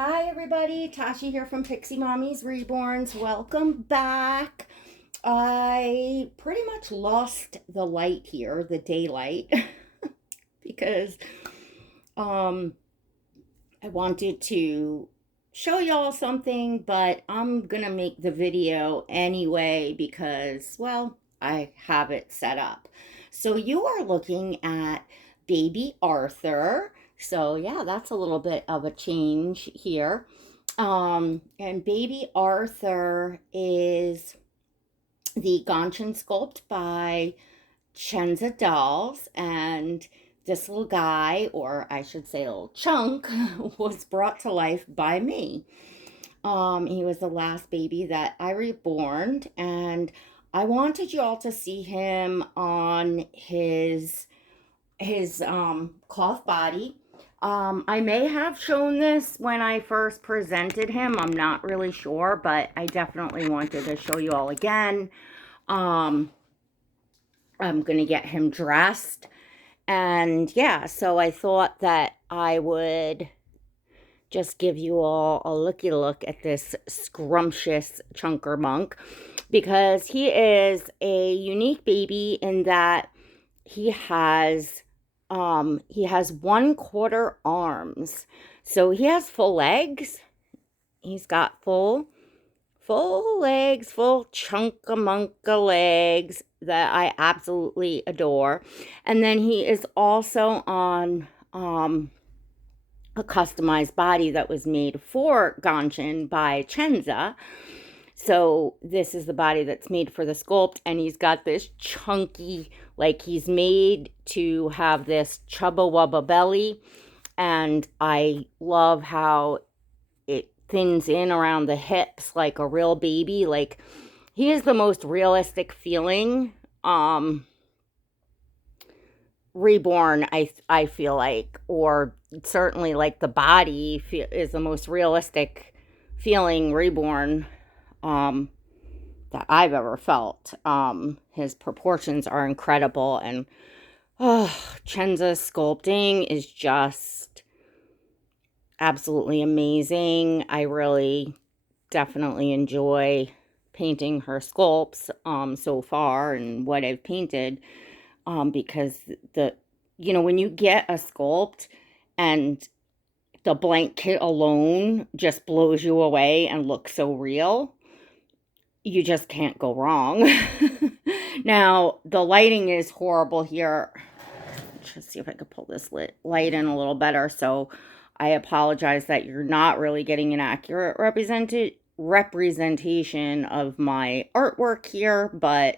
Hi everybody, Tashi here from Piximommy's Reborns. Welcome back. I pretty much lost the light here, the daylight, because um I wanted to show y'all something, but I'm gonna make the video anyway because, well, I have it set up. So you are looking at baby Arthur. So yeah, that's a little bit of a change here. And baby Arthur is the Gounchin sculpt by Chenza Dolls, and this little guy, or I should say little chunk, was brought to life by me. He was the last baby that I reborned, and I wanted you all to see him on his cloth body. I may have shown this when I first presented him. I'm not really sure, but I definitely wanted to show you all again. Um, I'm gonna get him dressed. And yeah, so I thought that I would just give you all a looky look at this scrumptious chunker monk, because he is a unique baby in that he has 1/4 arms. So he has full legs. He's got full legs, full chunka-munka legs that I absolutely adore. And then he is also on a customized body that was made for Gounchin by Chenza. So this is the body that's made for the sculpt, and he's got this chunky, like he's made to have this chubba wubba belly, and I love how it thins in around the hips like a real baby. Like, he is the most realistic feeling reborn, I feel like, or certainly like the body is the most realistic feeling reborn that I've ever felt. His proportions are incredible, and Chenza's sculpting is just absolutely amazing. I really definitely enjoy painting her sculpts so far and what I've painted, because when you get a sculpt and the blank kit alone just blows you away and looks so real, you just can't go wrong. Now, the lighting is horrible here. Let's see if I could pull this light in a little better. So I apologize that you're not really getting an accurate representation of my artwork here, but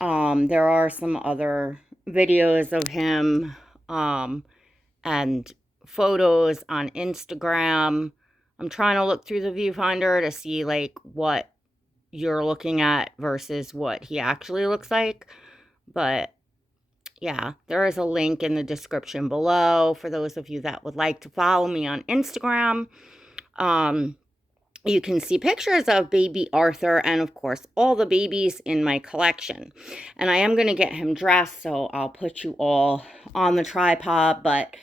there are some other videos of him and photos on Instagram. I'm trying to look through the viewfinder to see like what you're looking at versus what he actually looks like. But yeah, there is a link in the description below for those of you that would like to follow me on Instagram. You can see pictures of baby Arthur and, of course, all the babies in my collection. And I am going to get him dressed, so I'll put you all on the tripod, but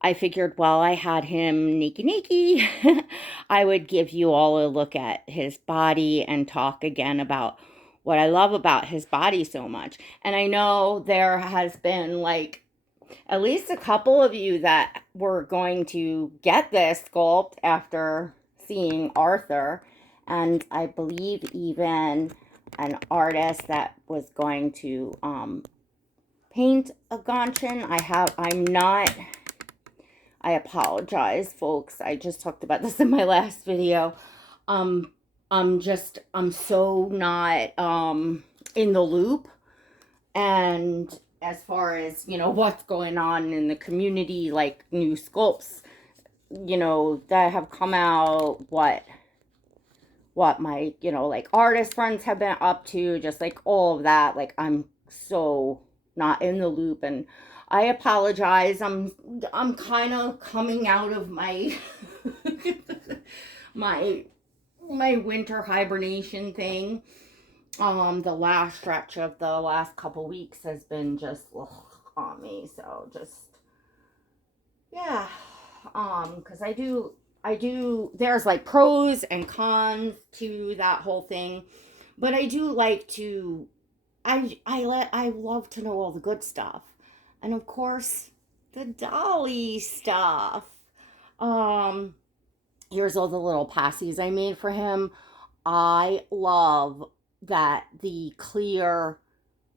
I figured while I had him naked, I would give you all a look at his body and talk again about what I love about his body so much. And I know there has been like at least a couple of you that were going to get this sculpt after seeing Arthur, and I believe even an artist that was going to paint a Gounchin. I apologize, folks. I just talked about this in my last video. I'm so not in the loop, and as far as what's going on in the community, like new sculpts that have come out, what my like artist friends have been up to, just like all of that. Like, I'm so not in the loop, and I apologize. I'm kind of coming out of my my winter hibernation thing. The last stretch of the last couple weeks has been just on me, so just yeah. Because I do there's like pros and cons to that whole thing, but I do like to, I love to know all the good stuff. And of course, the dolly stuff. Um, Here's all the little passies I made for him. I love that the clear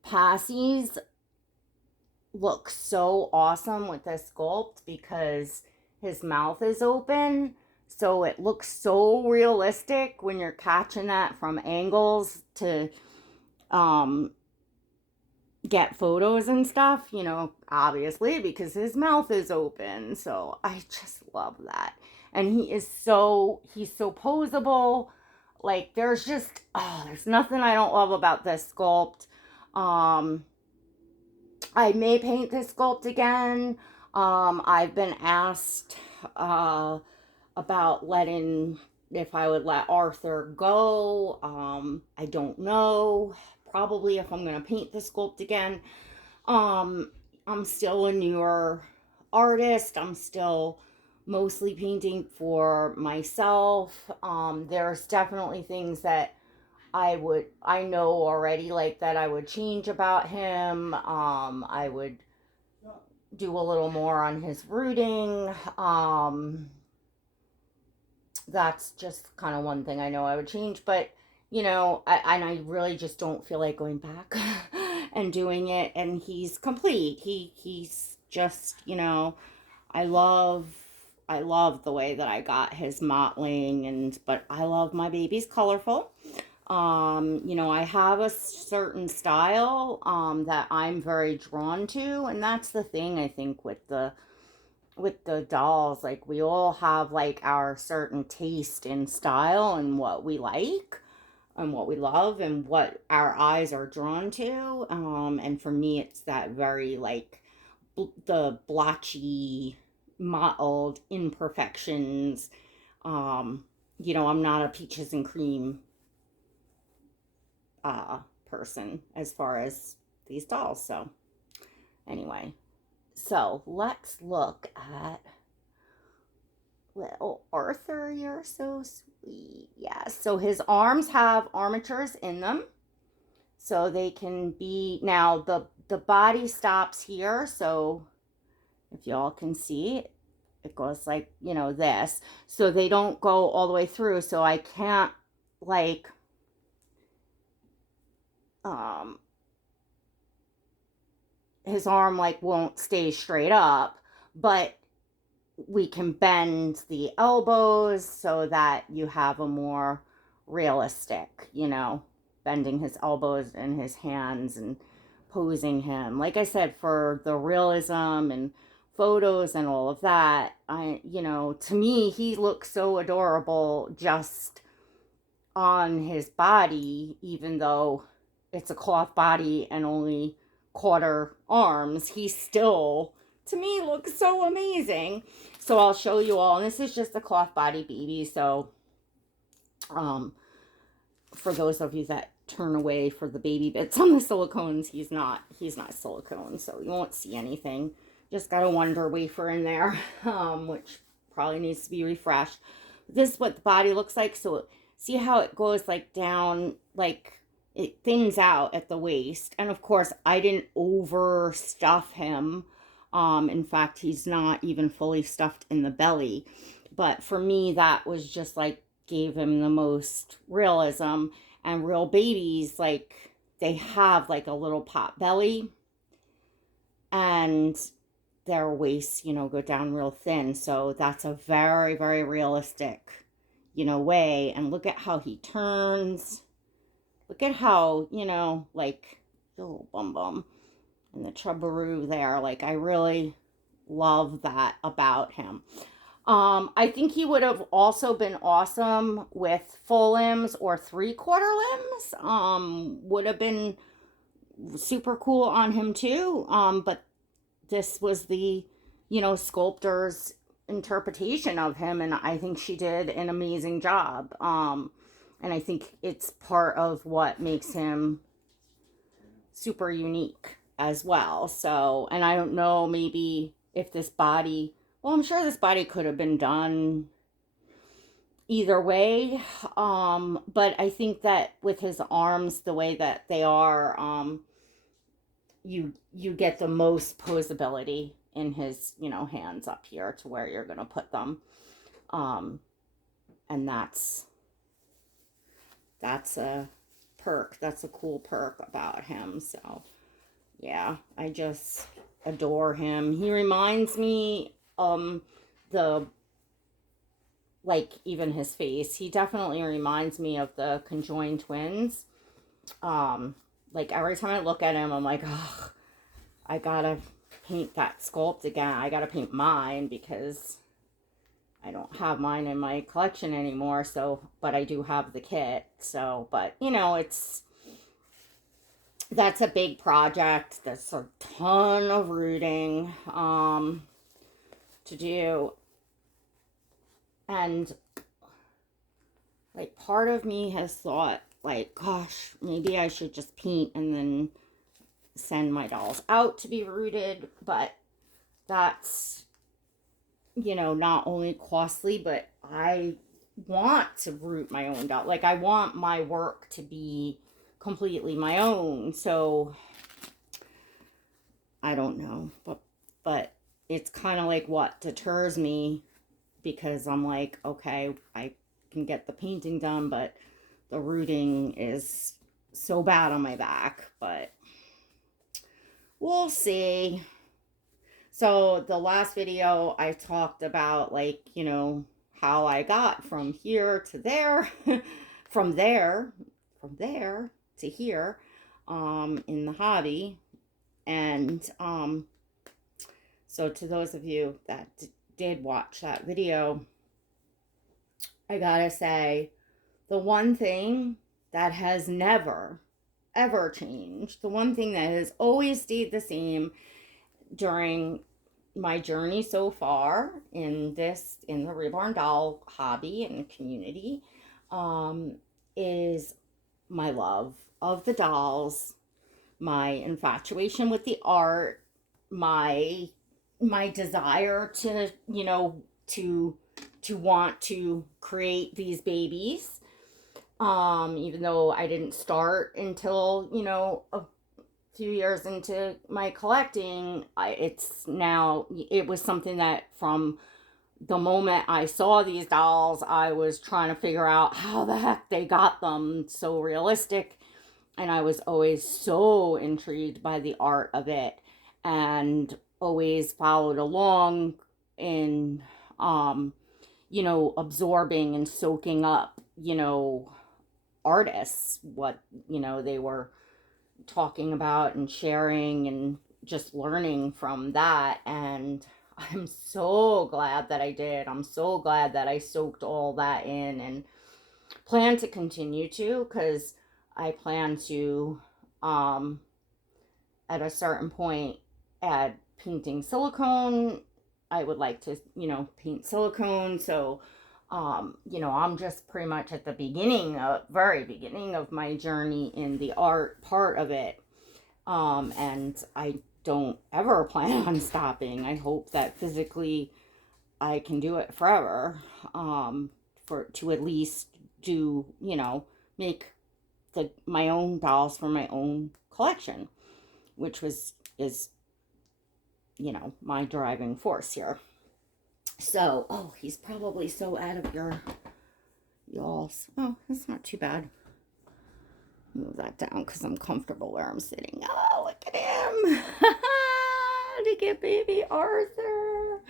passies look so awesome with this sculpt because his mouth is open. So it looks so realistic when you're catching that from angles to um, get photos and stuff, you know, obviously because his mouth is open. So I just love that. And he's so posable. Like there's just, oh, there's nothing I don't love about this sculpt. I may paint this sculpt again. I've been asked about if I would let Arthur go. I don't know. Probably if I'm going to paint the sculpt again. I'm still a newer artist. I'm still mostly painting for myself. There's definitely things that I know already, like that I would change about him. I would do a little more on his rooting. That's just kind of one thing I know I would change, but you know, I really just don't feel like going back and doing it. And he's complete. He's just, you know, I love the way that I got his mottling, but I love my baby's colorful. You know, I have a certain style that I'm very drawn to, and that's the thing I think with the dolls. Like we all have like our certain taste in style and what we like and what we love and what our eyes are drawn to. And for me, it's that very like the blotchy, mottled imperfections. You know, I'm not a peaches and cream person as far as these dolls. So anyway, so let's look at little Arthur. You're so sweet. Yes. So his arms have armatures in them, so they can be, now the body stops here. So if y'all can see, it goes like, you know, this. So they don't go all the way through. So I can't like his arm like won't stay straight up, but we can bend the elbows so that you have a more realistic, you know, bending his elbows and his hands and posing him. Like I said, for the realism and photos and all of that, you know, to me, he looks so adorable just on his body, even though it's a cloth body and only quarter arms. He still, to me, looks so amazing. So I'll show you all. And this is just a cloth body baby. So for those of you that turn away for the baby bits on the silicones, he's not silicone, so you won't see anything. Just got a Wonder Wafer in there, which probably needs to be refreshed. This is what the body looks like. So see how it goes like down, like it thins out at the waist. And of course, I didn't overstuff him. In fact, he's not even fully stuffed in the belly. But for me, that was just like gave him the most realism. And real babies, like they have like a little pot belly, and their waists, you know, go down real thin. So that's a very, very realistic, you know, way. And look at how he turns. Look at how, you know, like the little bum bum and the chubbaroo there. Like I really love that about him. I think he would have also been awesome with full limbs or 3/4 limbs. Would have been super cool on him too. But this was the, you know, sculptor's interpretation of him, and I think she did an amazing job. And I think it's part of what makes him super unique as well. So, and I don't know, maybe if this body, well, I'm sure this body could have been done either way. But I think that with his arms the way that they are, you get the most posability in his, you know, hands up here to where you're gonna put them. And that's a perk. That's a cool perk about him. So yeah, I just adore him. He reminds me, the, like, even his face, he definitely reminds me of the conjoined twins. Like, every time I look at him, I'm like, oh, I gotta paint that sculpt again. I gotta paint mine because I don't have mine in my collection anymore. So, but I do have the kit. So, but you know, that's a big project. That's a ton of rooting to do. And like, part of me has thought, like, gosh, maybe I should just paint and then send my dolls out to be rooted. But that's, you know, not only costly, but I want to root my own doll. Like, I want my work to be completely my own. So I don't know, but it's kind of like what deters me, because I'm like, okay, I can get the painting done, but the rooting is so bad on my back. But we'll see. So the last video I talked about, like, you know, how I got from here to there, from there to here, in the hobby. And so to those of you that did watch that video, I gotta say, the one thing that has never, ever changed, the one thing that has always stayed the same during my journey so far in the Reborn doll hobby and community, is my love of the dolls, my infatuation with the art, my desire to, you know, to want to create these babies. Even though I didn't start until, you know, a few years into my collecting, it was something that from the moment I saw these dolls, I was trying to figure out how the heck they got them so realistic. And I was always so intrigued by the art of it, and always followed along in, you know, absorbing and soaking up, you know, artists, what, you know, they were talking about and sharing, and just learning from that. And I'm so glad that I did. I'm so glad that I soaked all that in, and plan to continue to, because I plan to, at a certain point, add painting silicone. I would like to, you know, paint silicone. So, you know, I'm just pretty much at the very beginning of my journey in the art part of it. And I don't ever plan on stopping. I hope that physically I can do it forever, to at least do, you know, make my own dolls for my own collection, which is, you know, my driving force here. So, oh, he's probably so out of y'all's. Oh, that's not too bad. Move that down because I'm comfortable where I'm sitting. Oh, look at him. Look at baby Arthur.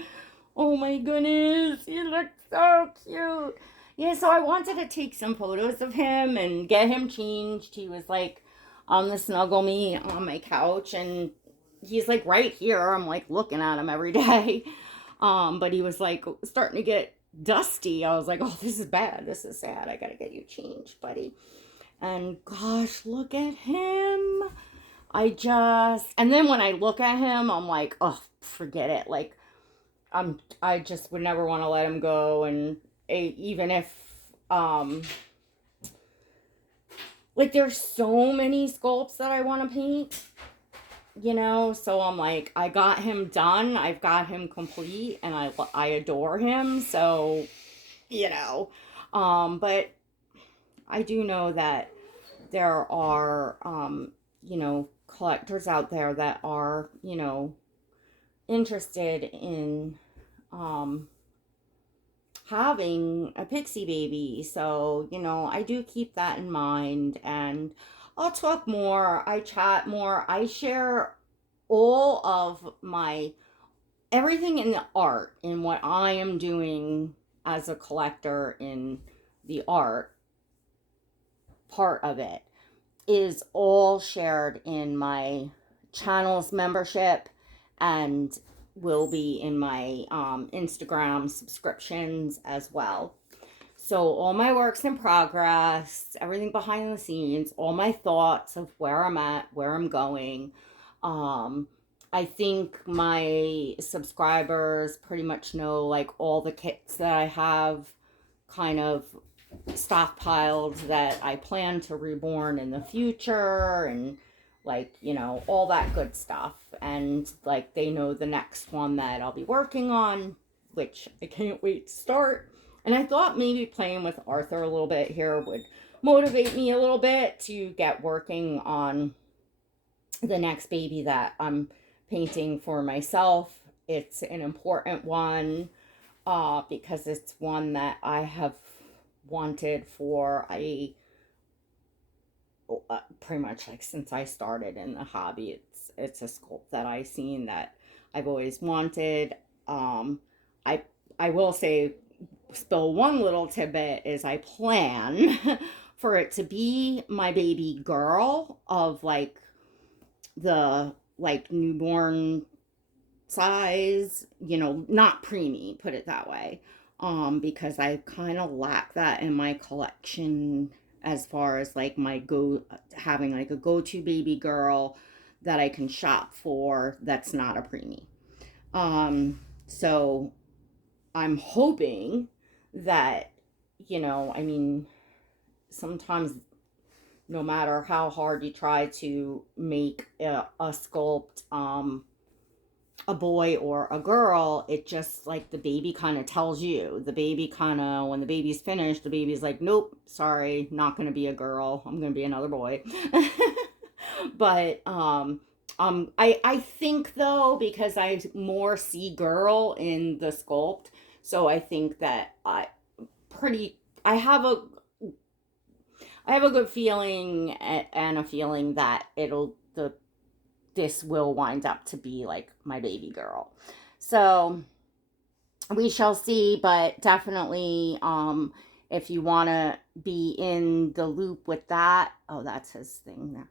Oh my goodness, he looks so cute. Yeah, so I wanted to take some photos of him and get him changed. He was like on the Snuggle Me on my couch, and he's like right here. I'm like looking at him every day. But he was like starting to get dusty. I was like, oh, this is bad. This is sad. I gotta get you changed, buddy. And gosh, look at him. And then when I look at him, I'm like, oh, forget it. Like, I just would never want to let him go. And even if, like, there's so many sculpts that I want to paint, you know, so I'm like, I got him done. I've got him complete, and I adore him. So, you know, But I do know that there are, you know, collectors out there that are, you know, interested in having a pixie baby. So, you know, I do keep that in mind, and I'll talk more, I chat more, I share all of my everything in the art, in what I am doing as a collector in the art part of it is all shared in my channel's membership, and will be in my Instagram subscriptions as well. So all my works in progress, everything behind the scenes, all my thoughts of where I'm at, where I'm going. I think my subscribers pretty much know like all the kits that I have kind of stockpiled that I plan to reborn in the future, and like, you know, all that good stuff. And like they know the next one that I'll be working on, which I can't wait to start. And I thought maybe playing with Arthur a little bit here would motivate me a little bit to get working on the next baby that I'm painting for myself. It's an important one because it's one that I have wanted for pretty much like since I started in the hobby. It's a sculpt that I've seen that I've always wanted. I will say, spill one little tidbit, is I plan for it to be my baby girl of like the like newborn size, you know, not preemie, put it that way. Because I kind of lack that in my collection as far as like my having like a go-to baby girl that I can shop for that's not a preemie. So I'm hoping that, you know, I mean, sometimes no matter how hard you try to make a sculpt, a boy or a girl, it just like the baby kind of tells you. The baby kind of, when the baby's finished, the baby's like, nope, sorry, not going to be a girl. I'm going to be another boy. But I think though, because I more see girl in the sculpt, so I think that I have a good feeling and a feeling that this will wind up to be like my baby girl. So we shall see, but definitely if you want to be in the loop with that, oh, that's his thing there.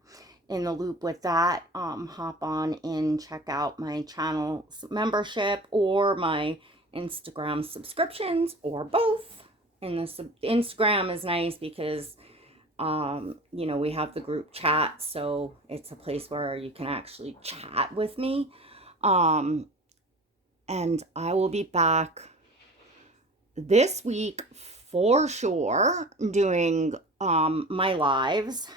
In the loop with that, hop on in, check out my channel membership or my Instagram subscriptions, or both. And the Instagram is nice because you know, we have the group chat, so it's a place where you can actually chat with me. And I will be back this week for sure doing my lives.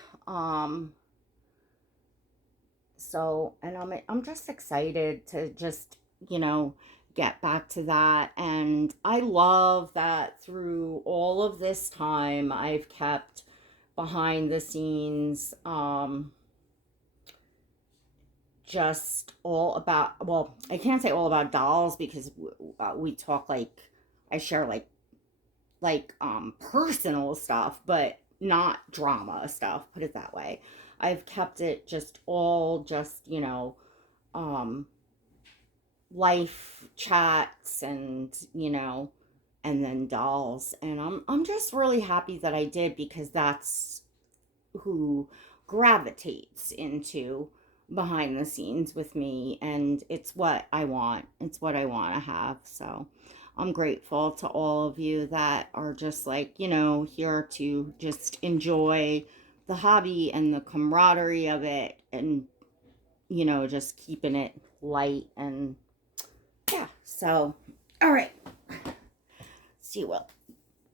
So, and I'm just excited to just, you know, get back to that. And I love that through all of this time I've kept behind the scenes just all about, well, I can't say all about dolls because we talk like, I share like personal stuff, but not drama stuff, put it that way. I've kept it just all just, you know, life chats, and you know, and then dolls. And I'm just really happy that I did, because that's who gravitates into behind the scenes with me, and it's what I want. It's what I want to have. So I'm grateful to all of you that are just like, you know, here to just enjoy the hobby and the camaraderie of it, and you know, just keeping it light. And yeah, so all right, see what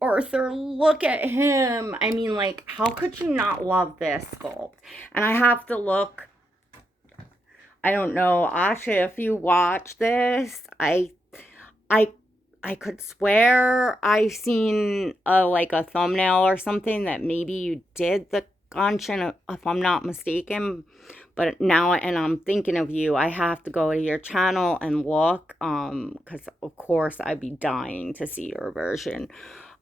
Arthur, look at him. I mean, like, how could you not love this sculpt? And I have to look, I don't know, Asha, if you watch this, I I could swear I seen like a thumbnail or something that maybe you did the Gounchin, if I'm not mistaken. But now, and I'm thinking of you, I have to go to your channel and look, because of course I'd be dying to see your version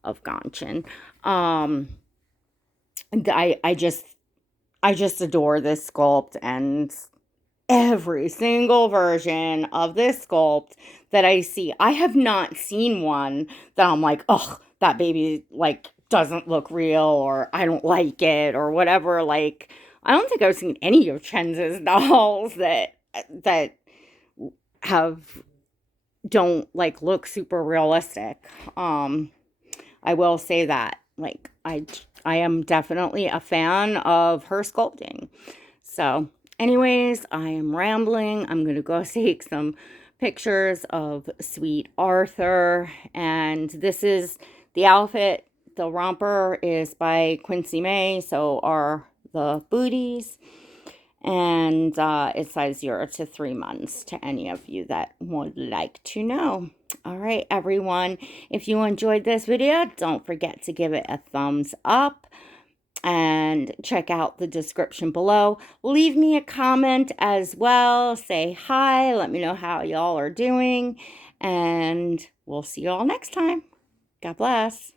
of Gounchin. And I just adore this sculpt, and every single version of this sculpt that I see, I have not seen one that I'm like, oh, that baby like doesn't look real, or I don't like it, or whatever. Like, I don't think I've seen any of Chenza's dolls that have don't like look super realistic. I will say that, like, I am definitely a fan of her sculpting. So anyways, I am rambling. I'm going to go take some pictures of Sweet Arthur. And this is the outfit. The romper is by Quincy May. So are the booties. And it's size 0 to 3 months to any of you that would like to know. All right, everyone. If you enjoyed this video, don't forget to give it a thumbs up. And check out the description below. Leave me a comment as well. Say hi. Let me know how y'all are doing. And we'll see you all next time. God bless.